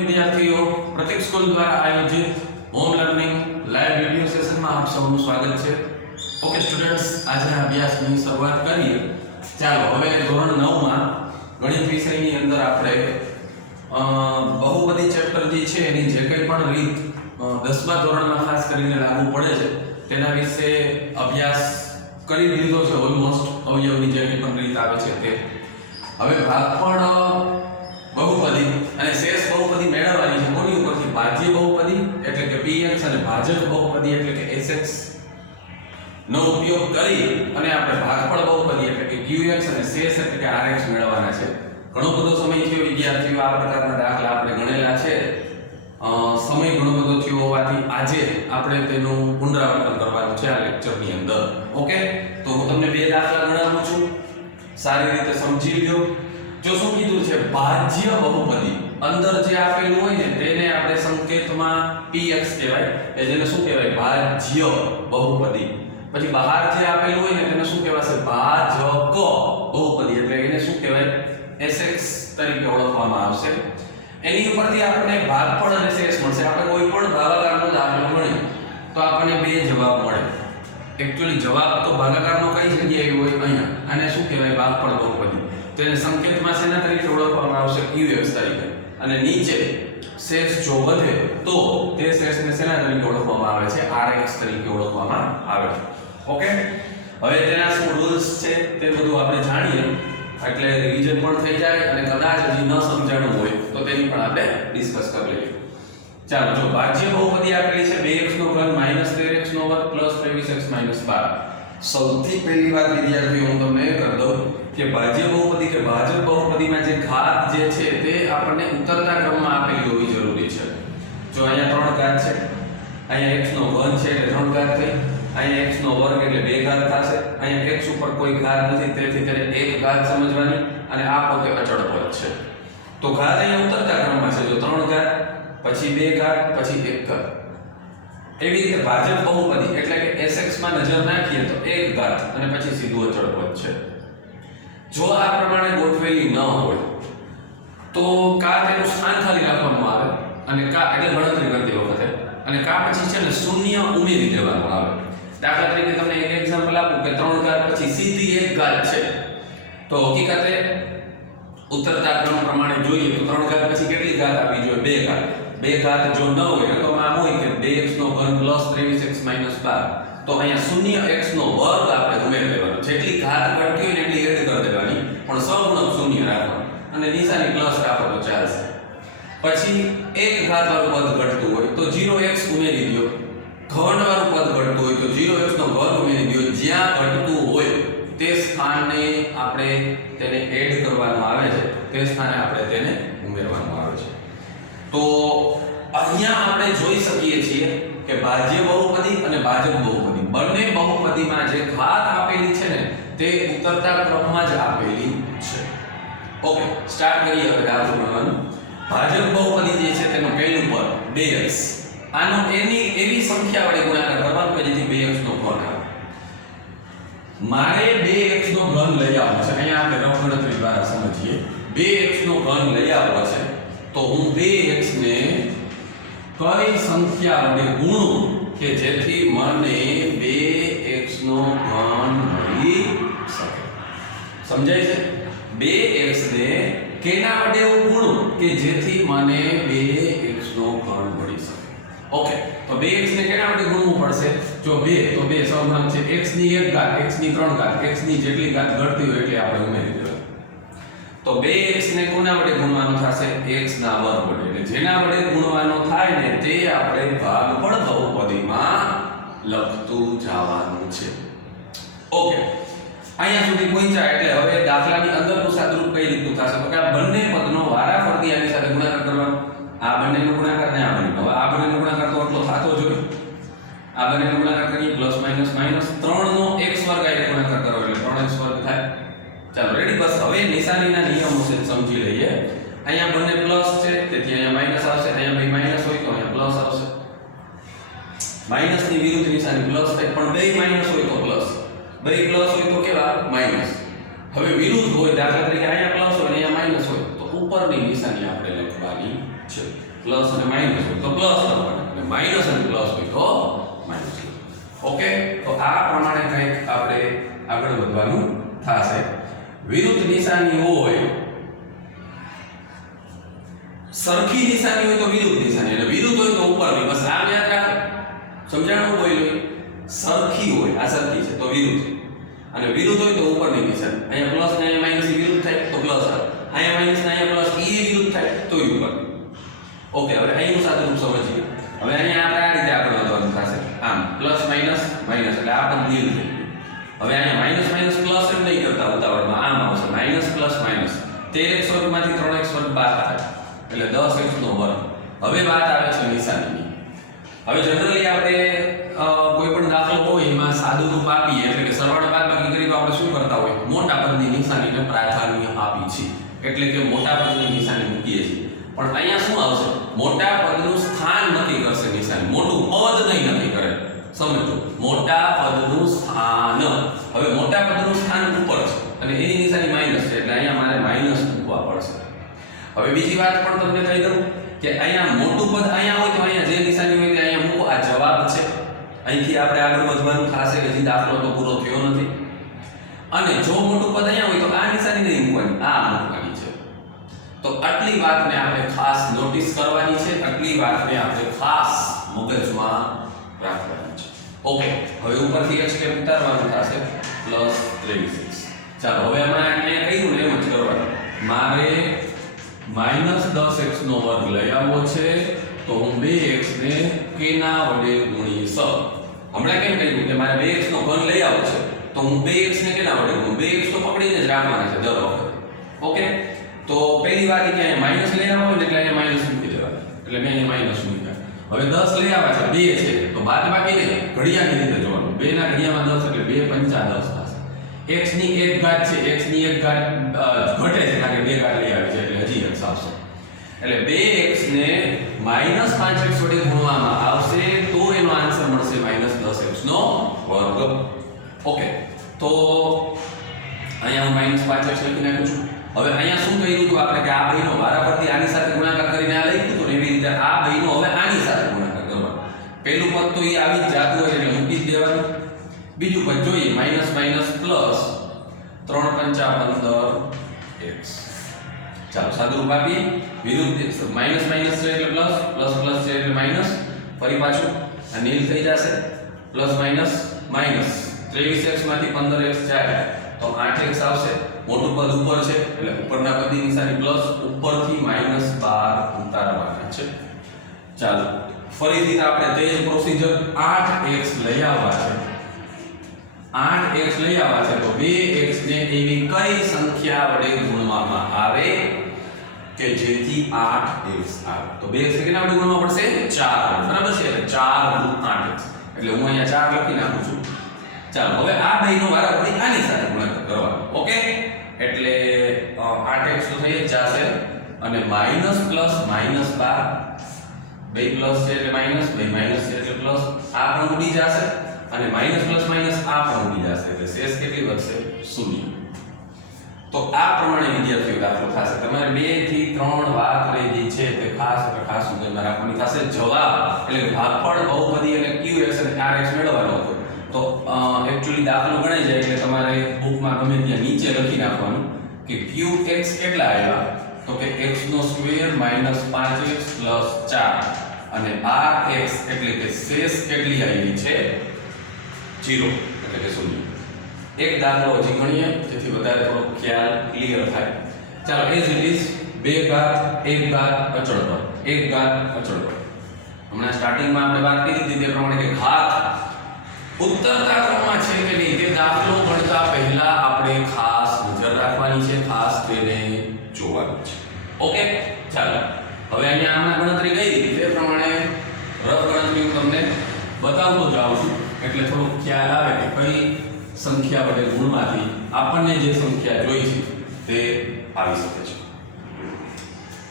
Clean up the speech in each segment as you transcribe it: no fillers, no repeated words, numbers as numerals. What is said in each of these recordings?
વિદ્યાર્થીઓ, પ્રતિક સ્કૂલ દ્વારા આયોજિત હોમ લર્નિંગ લાઈવ વિડિયો સેશનમાં આપ સૌનું સ્વાગત છે. ઓકે સ્ટુડન્ટ્સ, આજના અભ્યાસની શરૂઆત કરીએ. ચાલો હવે ધોરણ 9 માં ગણિત વિષયની અંદર આપણે બહુપદી ચેપ્ટર જે છે એની જે કંઈ પણ રીત 10મા ધોરણમાં ખાસ કરીને લાગુ પડે છે તેના વિશે અભ્યાસ કરી લીધો છે. ઓલમોસ્ટ અવયવની જે કંઈ પણ રીત આવે છે તે હવે ભાગફળ બહુપદી અને શેષ બહુપદી મેળવવાની છે. કોની ઉપરથી? ભાજ્ય બહુપદી એટલે કે px અને ભાજક બહુપદી એટલે કે sx નો ઉપયોગ કરી અને આપણે ભાગફળ બહુપદી એટલે કે qx અને શેષ એટલે કે rx મેળવવાના છે. ઘણો બધો સમય થયો વિદ્યાર્થીઓ, આ પ્રકારના દાખલા આપણે ગણેલા છે. સમય ઘણો બધો થયો હોવાથી આજે આપણે તેનું પુનરાવર્તન કરવાનું છે આ લેક્ચરની અંદર. ઓકે, તો હું તમને બે દાખલા ગણાવું છું, સારી રીતે સમજી લ્યો. જો શું કીધું છે, ભાજ્ય બહુપદી અંદર જે આપેલું હોય ને તેને આપણે સંકેતમાં px કહેવાય, એ જેને શું કહેવાય? ભાજ્ય બહુપદી. પછી બહાર જે આપેલું હોય ને તેને શું કહેવાશે? ભાજક બહુપદી, એટલે એને શું કહેવાય? sx તરીકે ઓળખવામાં આવશે. એની ઉપરથી આપણને ભાગફળ અને શેષ મળશે. આપણે કોઈ પણ ભાગાકારનો દાખલો ગણીએ તો આપણને બે જવાબ મળે. એકચ્યુઅલી જવાબ તો ભાગાકારનો કઈ જગ્યાએ હોય? અહીંયા. આને શું કહેવાય? ભાગફળ બહુપદી. તેને સંકેતમાં શેના તરીકે ઓળખવામાં આવશે? qx તરીકે. અને નીચે શેષ જો વધે તો તે શેષને શેના તરીકે ઓળખવામાં આવે છે? rx તરીકે ઓળખવામાં આવે છે. ઓકે, હવે તેના શું રૂલ્સ છે તે બધું આપણે જાણીએ એટલે રિવિઝન પણ થઈ જાય અને કદાચ હજી ન સમજાણું હોય તો તેની પણ આપણે ડિસ્કસ કરી લઈએ. ચાલો, જો ભાજ્ય બહુપદી આપેલી છે 2x નો ઘન -13x નો વર્ગ 23x - 12. સૌથી પહેલી વાત વિદ્યાર્થીઓ હું તમને એ કરી દઉં કે ભાજ્ય બહુપદી કે ભાજક બહુપદીમાં જે ઘાત જે છે તે આપણને ઉતરતા ક્રમમાં આપેલી હોવી જરૂરી છે. જો અહીંયા 3 ઘાત છે, અહીંયા x નો ઘન છે એટલે 3 ઘાત થઈ, અહીંયા x નો વર્ગ એટલે 2 ઘાત થશે, અહીંયા x ઉપર કોઈ ઘાત નથી તેથી તેને 1 ઘાત સમજવાની અને આ પોતે અચળ પદ છે. તો ઘાત અહીંયા ઉતરતા ક્રમમાં છે. જો 3 ઘાત, પછી 2 ઘાત, પછી 1 ઘાત. એવી રીતે ભાજક બહુપદી એટલે કે sx માં નજર નાખીએ તો 1 ઘાત અને પછી સીધું અચળ પદ છે. જો આ પ્રમાણે ગોઠવેલી ન હોય તો કા તેનું સ્થાન ખાલી રાખવામાં આવે અને કા એટલે ગણતરી કરતી વખતે અને કા પછી છે ને શૂન્ય ઉમેરી દેવાનું આવે. દાખલા તરીકે તમને એક એક્ઝામ્પલ આપું કે 3 ઘાત પછી સીધી 1 ઘાત છે તો હકીકતે ઉતરતા ક્રમ પ્રમાણે જોઈએ તો 3 ઘાત પછી કેટલી ઘાત આપવી જોઈએ? 2 ઘાત. 2 ઘાત જો ન હોય તો આમ હોય કે 2x નો ઘન 23x - 12 તો અહીંયા શૂન્ય x નો વર્ગ આપણે ઉમેરી દેવાનો. જેટલી ઘાત ઘટતી હોય ને એટલી એડ કરી દેવાની, પણ સહગુણક શૂન્ય રાખવાનું અને નિશાની પ્લસ રાખો તો ચાલશે. પછી 1 ઘાત વાળું પદ ઘટતું હોય તો 0x ઉમેરી દો. ઘન વાળું પદ ઘટતું હોય તો 0x નો વર્ગ ઉમેરી દો. જ્યાં ઘટતું હોય તે સ્થાનને આપણે તેને એડ કરવાનું આવે છે, તે સ્થાને આપણે તેને ઉમેરવાનું આવે છે. તો અહીંયા આપણે જોઈ શકીએ છીએ કે ભાજ્ય બહુપદી અને ભાજક બહુપદી બંને બહુપદીમાં જે ઘાત આપેલી છે ને તે ઉતરતા ક્રમમાં જ આપેલી છે. ઓકે, સ્ટાર્ટ કરીએ હવે દાખલો ગણવાનું. ભાજક બહુપદી જે છે તેનું પહેલું પદ 2x, આનો એવી સંખ્યા વડે ગુણાકાર કરવાનો કે જેથી 2x નો ઘન આવે. મારે 2x નો ઘન લઈ આવવો છે. અહીંયા આપણે રફ ગણતરી દ્વારા સમજીએ. 2x નો ઘન લઈ આવવો છે તો હું 2x ને કઈ સંખ્યા વડે ગુણું કે જેથી મને 2x નો ઘન મળી શકે? સમજાય છે? 2x ને કેના વડે હું ગુણું કે જેથી મને 2x નો ઘન મળી શકે? ઓકે, તો 2x ને કેના વડે ગુણવું પડશે? જો 2 તો 2 સહગુણક છે. x ની 1 ઘાત, x ની 3 ઘાત, x ની જેટલી ઘાત ઘટતી હોય એટલે આપણે ઉમેરી દેવાનું. તો 2x ને કોના વડે ગુણવાનું થશે? x ના વર્ગ વડે. એટલે જેના વડે ગુણવાનો થાય ને તે આપણે ભાગફળ બહુપદીમાં લખતું જવાનું છે. ઓકે, અહીંયા સુધી પહોંચ્યા એટલે હવે દાખલાની અંદરનું સાદુરૂપ કઈ રીતનું થશે તો કે આ બંને પદનો વારાફરતી આની સાથે ગુણાકાર કરવાનો. આ બંનેનો ગુણાકાર ને આ બંનેનો. આ બંનેનો ગુણાકાર તો એટલો થતો જોઈએ. આ બંનેનો ગુણાકાર કરીએ પ્લસ માઈનસ માઈનસ 3 નો x વર્ગ આને ગુણાકાર કરો એટલે 3x વર્ગ થાય. ચાલો રેડી. બસ હવે નિશાનીના નિયમો છે સમજી લઈએ. અહીંયા બંને પ્લસ છે તેથી અહીંયા માઈનસ આવશે, અહીંયા બે માઈનસ હોય તો અહીંયા પ્લસ આવશે. માઈનસ ની વિરુદ્ધ નિશાની પ્લસ થાય, પણ બે માઈનસ હોય તો પ્લસ, બે પ્લસ હોય તો કેવા? માઈનસ. હવે વિરુદ્ધ હોય, દાખલા તરીકે અહીંયા પ્લસ હોય અને અહીંયા માઈનસ હોય તો ઉપરની નિશાની આપણે લખવાની છે. પ્લસ અને માઇનસ હોય તો પ્લસ લખવાનું અને માઇનસ અને પ્લસ હોય તો માઇનસ. ઓકે, તો આ પ્રમાણે કંઈક આપણે આગળ વધવાનું થશે. વિરુદ્ધ નિશાની હોય, સરખી નિશાની હોય તો વિરુદ્ધ નિશાની અને વિરુદ્ધ હોય તો ઉપરની. બસ આ યાદ રાખો. સમજાણું બોલ્યો? સરખી હોય, આ સરખી છે તો વિરુદ્ધ, અને વિરુદ્ધ હોય તો ઉપરની નિશાની. અહીંયા પ્લસ ને અહીંયા માઈનસ વિરુદ્ધ થાય તો પ્લસ આવે, અહીંયા માઈનસ ને અહીંયા પ્લસ એ વિરુદ્ધ થાય તો ઉપર. ઓકે, હવે અહીંનું સાદું રૂપ સમજીએ. હવે અહીંયા આપણે આ રીતે આગળ વધવાનું થશે. આમ પ્લસ માઈનસ માઈનસ એટલે આ પણ નીલ થઈ ગયું. હવે અહીંયા માઈનસ માઈનસ પ્લસ એમ નહીં કરતા ઉતાવળમાં, આમ આવશે minus plus minus. 13x વર્ગમાંથી 3x વર્ગ બાદ થાય એટલે 10x નો વર્ગ. હવે વાત આવે છે નિશાનીની. હવે જનરલી આપણે કોઈ પણ દાખલો હોય એમાં સાદું રૂપ આપીએ એટલે કે સરવાળા બાદબાકી કરી તો આપણે શું કરતા હોય? મોટા પદની નિશાનીને પ્રાધાન્ય આપી છે, એટલે કે મોટા પદની નિશાની મૂકીએ છીએ. પણ અહીંયા શું આવશે? મોટા પદનું સ્થાન નક્કી કરશે નિશાની, મોટું પદ નહીં નક્કી કરે. સમજો, મોટા પદનું સ્થાન. હવે મોટા પદનું સ્થાન ઉપર છે અને એની નિશાની માઈનસ છે એટલે અહીંયા મારે માઈનસ મૂકવા પડશે. હવે બીજી વાત પણ તમને કહી દઉં કે અહીંયા મોટું પદ અહીંયા હોય તો અહીંયા જે નિશાની હોય તે અહીંયા મૂકો. આ જવાબ છે. અહીંથી આપણે આગળ વધવાનું થશે કે હજી દાખલો તો પૂરો થયો નથી. અને જો મોટું પદ અહીંયા હોય તો આ નિશાની નહીં મૂકવાની, આ મૂકવાની છે. તો આટલી વાતને આપણે ખાસ નોટિસ કરવાની છે, આટલી વાતને આપણે ખાસ મગજમાં રાખવાની છે. ઓકે, હવે ઉપરથી x સ્ટેપ ઉતારવાનું થશે +23x. ચાલો હવે હમણાં અહીંયા કહ્યું ને એમ જ કરવાનું. મારે -10x નો વર્ગ લઈ આવવો છે તો હું 2x ને કેના વડે ગુણીશ. હમણાં કેમ કહ્યું કે મારે 2x નો ઘન લઈ આવવો છે તો હું 2x ને કેના વડે ગુણું? 2x તો પકડીને જ રાખવાના છે દર વખતે. ઓકે, તો પહેલી વાત એ કે અહીંયા માઈનસ લઈ આવવા હોય એટલે અહીંયા માઈનસ મૂકી દેવાના, એટલે મેં અહીંયા માઈનસ મૂક્યા. હવે 10 લઈ આવ્યા છે 2 છે તો બાદબાકી નહીં, ઘડિયાની રીતે જોવાનું. 2 ના ઘડિયામાં 10 એટલે 2 5 10 થશે. x ની 1 ઘાત છે, x ની 1 ઘાત ઘટે છે કારણ કે 2 ઘાત લઈ આવી છે એટલે હજી x આવશે. એટલે 2x ને -5x વડે ગુણવામાં આવશે તો એનો આન્સર મળશે -10x નો વર્ગ. ઓકે, તો અહીંયા હું -5x લખી નાખું છું. હવે અહીંયા શું કહ્યું હતું આપણે કે આ બેનો વારાફરતી આની સાથે ગુણાકાર કરીને આ લખ્યું હતું ને એવી રીતે આ બેનો હવે આની સાથે ગુણાકાર કરવાનો. પહેલું પદ તો એ આવી જ જાતું હોય એટલે મૂકી જ દેવાનું. બીજું પદ જોઈએ માઈનસ માઈનસ પ્લસ 3 5 15x. ચાલો સાદુરૂપ આપીએ. વિરુદ્ધ માઈનસ માઈનસ છે એટલે પ્લસ, પ્લસ પ્લસ છે એટલે માઈનસ. ફરી પાછું આ નીલ થઈ જશે. પ્લસ માઈનસ માઈનસ 23x માંથી 15x જાય તો 8x આવશે. મોટું પદ ઉપર છે એટલે ઉપરના પદની નિશાની પ્લસ, ઉપરથી -12 ઉતારવાના છે. ચાલો ફરીથી આપણે તે જ પ્રોસીજર 8x લઈ આવવા છે. 8x લઈ આવવા છે તો 2x ને એવી કઈ સંખ્યા વડે ગુણવામાં આવે કે જેથી 8x આવે? તો 2x ને કેના વડે ગુણવા પડશે? 4. બરાબર છે, એટલે 4 × 8x. એટલે હું અહીંયા 4 લખી નાખું છું. ચાલો હવે આ બેનો વારાફરતી આની સાથે ગુણાકાર કરવાનો. ઓકે, એટલે 8x તો થઈ જ જશે અને માઈનસ પ્લસ -12 બે પ્લસ છે એટલે માઈનસ, બે માઈનસ છે એટલે પ્લસ, આ પણ ઉડી જશે અને માઈનસ પ્લસ માઈનસ આ પણ ઉડી જશે એટલે શેષ કેટલી વધશે? 0. તો આ પ્રમાણે વિદ્યાર્થીઓ દાખલો થશે. તમારે 2 થી 3 વાત લેવી છે તે ખાસ મગજમાં રાખવાની થશે. જવાબ એટલે ભાગફળ, બહુપદી અને qx અને rx મેળવવાનો હતો તો એક્ચ્યુઅલી દાખલો ગણાઈ જાય એટલે તમારે બુકમાં ગમે ત્યાં નીચે લખી નાખવાનું કે qx કેટલા આવ્યા તો કે x નો સ્ક્વેર -5x + 4 અને rx એટલે કે શેષ કેટલી આવી છે? 0 એટલે કે 0. એક દાખલો હજી ગણીએ જેથી વધારે થોડો ખ્યાલ ક્લિયર થાય. ચાલો એઝ ઇટ ઇઝ 2 ઘાત 1 ઘાત અચળ પદ, 1 ઘાત અચળ પદ. હમણાં સ્ટાર્ટિંગમાં આપણે વાત કરી હતી તે પ્રમાણે કે ઘાત ઉત્તરતા ક્રમમાં છે કે નહીં તે દાખલો ગણતા પહેલા આપણે ખાસ નજર રાખવાની છે, ખાસ તેને જોવાનું છે. ઓકે, ચાલો હવે અહીંયા આમાં ગણતરી કઈ રીતે તે પ્રમાણે રફ ગણતરી હું તમને બતાવતો જાઉં છું એટલે થોડો ખ્યાલ આવે કે કઈ સંખ્યા વડે ગુણવાથી આપણને જે સંખ્યા જોઈ છે તે આવી શકે છે.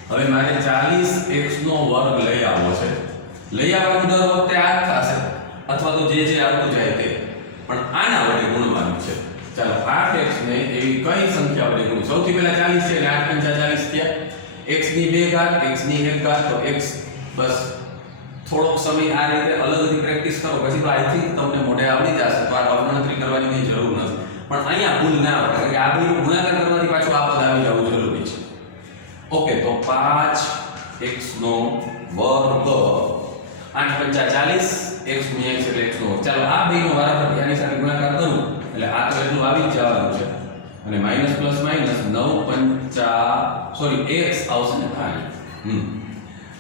હવે મારે 40x નો વર્ગ લઈ આવવો છે. લઈ આવવાનું દર વખતે આ જ થશે અથવા તો જે આવતું જાય તે, પણ આના વડે ગુણવાનું છે. ચાલો 8x ને એવી કઈ સંખ્યા વડે ગુણવું? સૌથી પહેલા 40 છે એટલે 8 × 40 થયા. x ની 2 ઘાત x ની 1 ઘાત તો x બસ થોડોક સમય આ રીતે અલગથી પ્રેક્ટિસ કરો પછી તો આઈ થિંક તમને મોઢે આવડી જશે તો આ ગણતરી કરવાની કઈ જરૂર નથી પણ અહીંયા ભૂલ ના આવે કારણ કે આ બેનો ગુણાકાર કરવાથી પાછું આ પદ આવી જવું જરૂરી છે ઓકે તો 5x નો વર્ગ 8 × 40 x × x એટલે x નો વર્ગ ચાલો આ બેનો વારાફરતી આની સાથે ગુણાકાર કરું એટલે આ તો એટલું આવી જ જવાનું છે અને માઈનસ પ્લસ માઈનસ 9 x આવશે ને ખાલી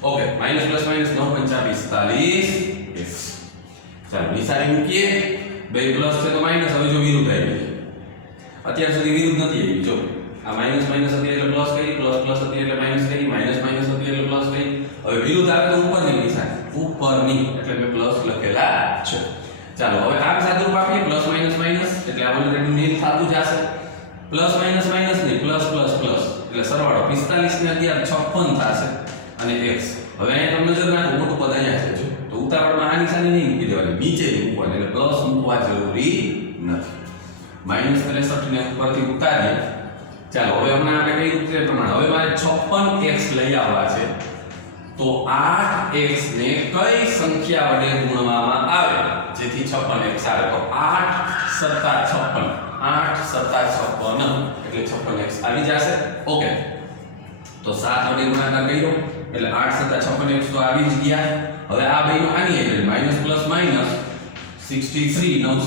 okay minus plus minus 9 × 45 x ચાલો નિશાની મૂકીએ બે પ્લસ છે તો માઈનસ હવે જો વિરુદ્ધ આવી ગઈ અત્યાર સુધી વિરુદ્ધ નથી આવી જો આ માઈનસ માઈનસ હતી એટલે પ્લસ કરી પ્લસ પ્લસ હતી એટલે માઈનસ કરી માઈનસ માઈનસ હતી એટલે પ્લસ કરી હવે વિરુદ્ધ આવે તો ઉપરની નિશાની ઉપરની એટલે મેં પ્લસ લખેલા છે ચાલો હવે આમ સાદુરૂપ આપીએ પ્લસ માઈનસ માઈનસ એટલે આ ઓલરેડી નીલ થાતું જશે પ્લસ માઈનસ માઈનસ ને પ્લસ પ્લસ પ્લસ એટલે સરવાળો 45 ને 11 56 થશે અને x હવે અહીંયા તમે નજર નાખો મોટું પદ અહીંયા છે તો ઉતાવળમાં આ નિશાની નહીં મૂકી દેવાની નીચે મૂકવાની એટલે પ્લસ મૂકવા જરૂરી નથી માઈનસ 63 ને ઉપરથી ઉતારીએ ચાલો હવે હમણાં આપણે કઈ રીતે પ્રમાણે હવે મારે 56x લઈ આવવા છે તો 8x ને કઈ સંખ્યા વડે ગુણવામાં આવે જેથી 56x આવે તો 8 * 56 8 * 56 એટલે 56x આવી જશે ઓકે તો 7 વડે ગુણાકાર કર્યો એટલે 8 * 56x તો આવી જ ગયા હવે આ બેનો આની એટલે માઈનસ પ્લસ માઈનસ 63 9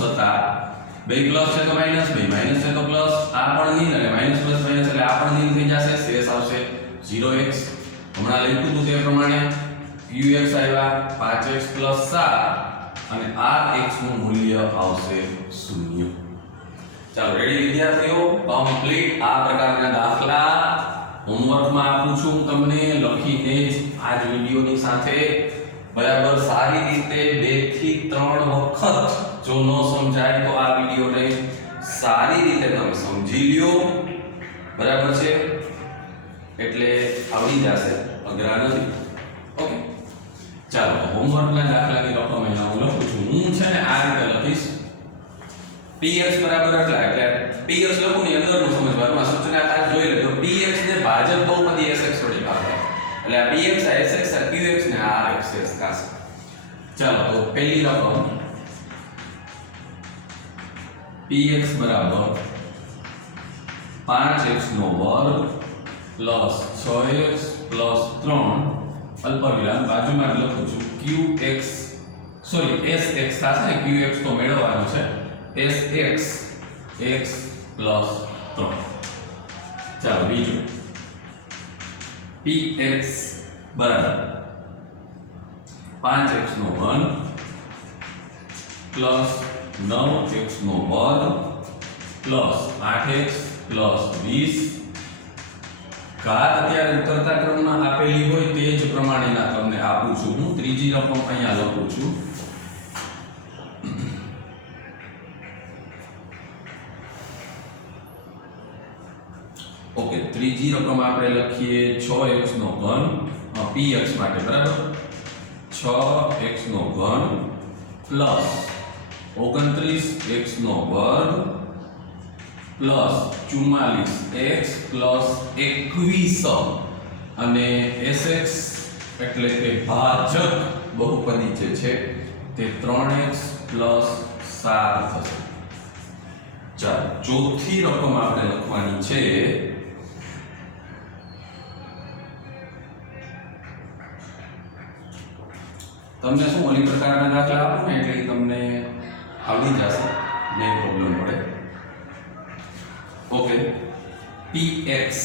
* બે પ્લસ છે તો માઈનસ બે માઈનસ છે તો પ્લસ આ પણ નીલ અને માઈનસ પ્લસ માઈનસ એટલે આ પણ નીલ થઈ જશે શેષ આવશે 0x હમણાં લખ્યું હતું તે પ્રમાણે qx આવ્યા 5x + 7 અને rx નું મૂલ્ય આવશે 0 ચાલો રેડી વિદ્યાર્થીઓ કમ્પ્લીટ આ પ્રકારના દાખલા હોમવર્કમાં આપું છું તમને લખીને જ આ જ વિડિયોની સાથે બરાબર સારી રીતે 2 થી 3 વખત જો ન સમજાય તો આ વિડિયોને સારી રીતે તમે સમજી લ્યો બરાબર છે એટલે આવડી જશે અઘરા નથી ઓકે ચાલો હોમવર્કના દાખલાની રકમ અહીંયા હું લખું છું હું છે ને આ રીતે લખીશ px બરાબર એટલા એટલે px લખું ની અંદરનું સમજવાનું આ સૂચના ખાસ જોઈ લે તો px ને ભાજક બહુપદી sx વડે ભાગે એટલે આ px આ sx આ qx ને આ rx થશે ચાલો તો પહેલી રકમ px બરાબર 5x નો વર્ગ પ્લસ 6x પ્લસ 3 અલ્પવિરામ બાજુમાં લખું છું qx સોરી sx થશે ને qx તો મેળવવાનું છે sx x પ્લસ 3 ચાલો બીજું px બરાબર 5x નો વર્ગ પ્લસ 9x નો વર્ગ પ્લસ 8x પ્લસ 20 ઘાત અત્યારે ઉતરતા ક્રમમાં આપેલી હોય તે જ પ્રમાણેના તમને આપું છું હું ત્રીજી રકમ અહીંયા લખું છું ઓકે ત્રીજી રકમ આપણે લખીએ 6x નો ઘન px માટે બરાબર 6x નો ઘન પ્લસ 29x નો વર્ગ પ્લસ 44x પ્લસ 21 અને sx એટલે કે ભાજક બહુપદી જે છે તે 3x પ્લસ 7 થશે ચાલો ચોથી રકમ આપણે લખવાની છે તમને શું ઓલી પ્રકારના દાખલા આપું ને એટલે તમને આવડી જશે નહીં પ્રોબ્લેમ પડે ઓકે px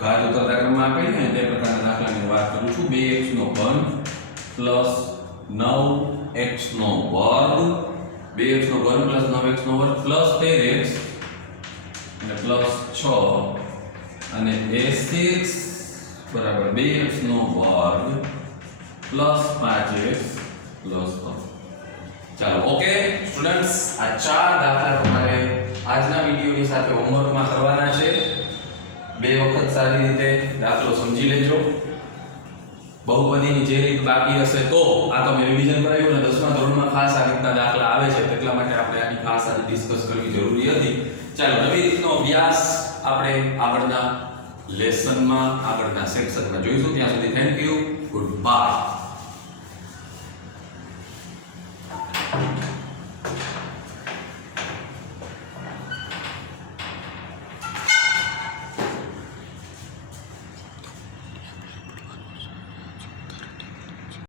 ઘાત ઉતરતા ક્રમમાં આપેલી ને તે પ્રકારના દાખલાની વાત કરું છું 2x નો ઘન પ્લસ 9x નો વર્ગ 2x નો ઘન પ્લસ 9x નો વર્ગ પ્લસ 13x અને પ્લસ 6 અને sx બરાબર 2x નો વર્ગ પ્લસ 5x પ્લસ 3 ચાલો ઓકે સ્ટુડન્ટ્સ આ ચાર દાખલા તમારે આજના વિડિયોની સાથે હોમવર્કમાં કરવાના છે બે વખત સારી રીતે દાખલો સમજી લેજો બહુપદીની જે રીત બાકી હશે તો આ તો મેં રિવિઝન કરાવ્યું ને 10મા ધોરણમાં ખાસ આ રીતના દાખલા આવે છે એટલા માટે આપણે આની ખાસ આજે ડિસ્કસ કરવી જરૂરી હતી ચાલો નવી રીતનો અભ્યાસ આપણે આગળના લેસનમાં આગળના સેક્શનમાં જોઈશું. ત્યાં સુધી થેન્ક યુ, ગુડ બાય.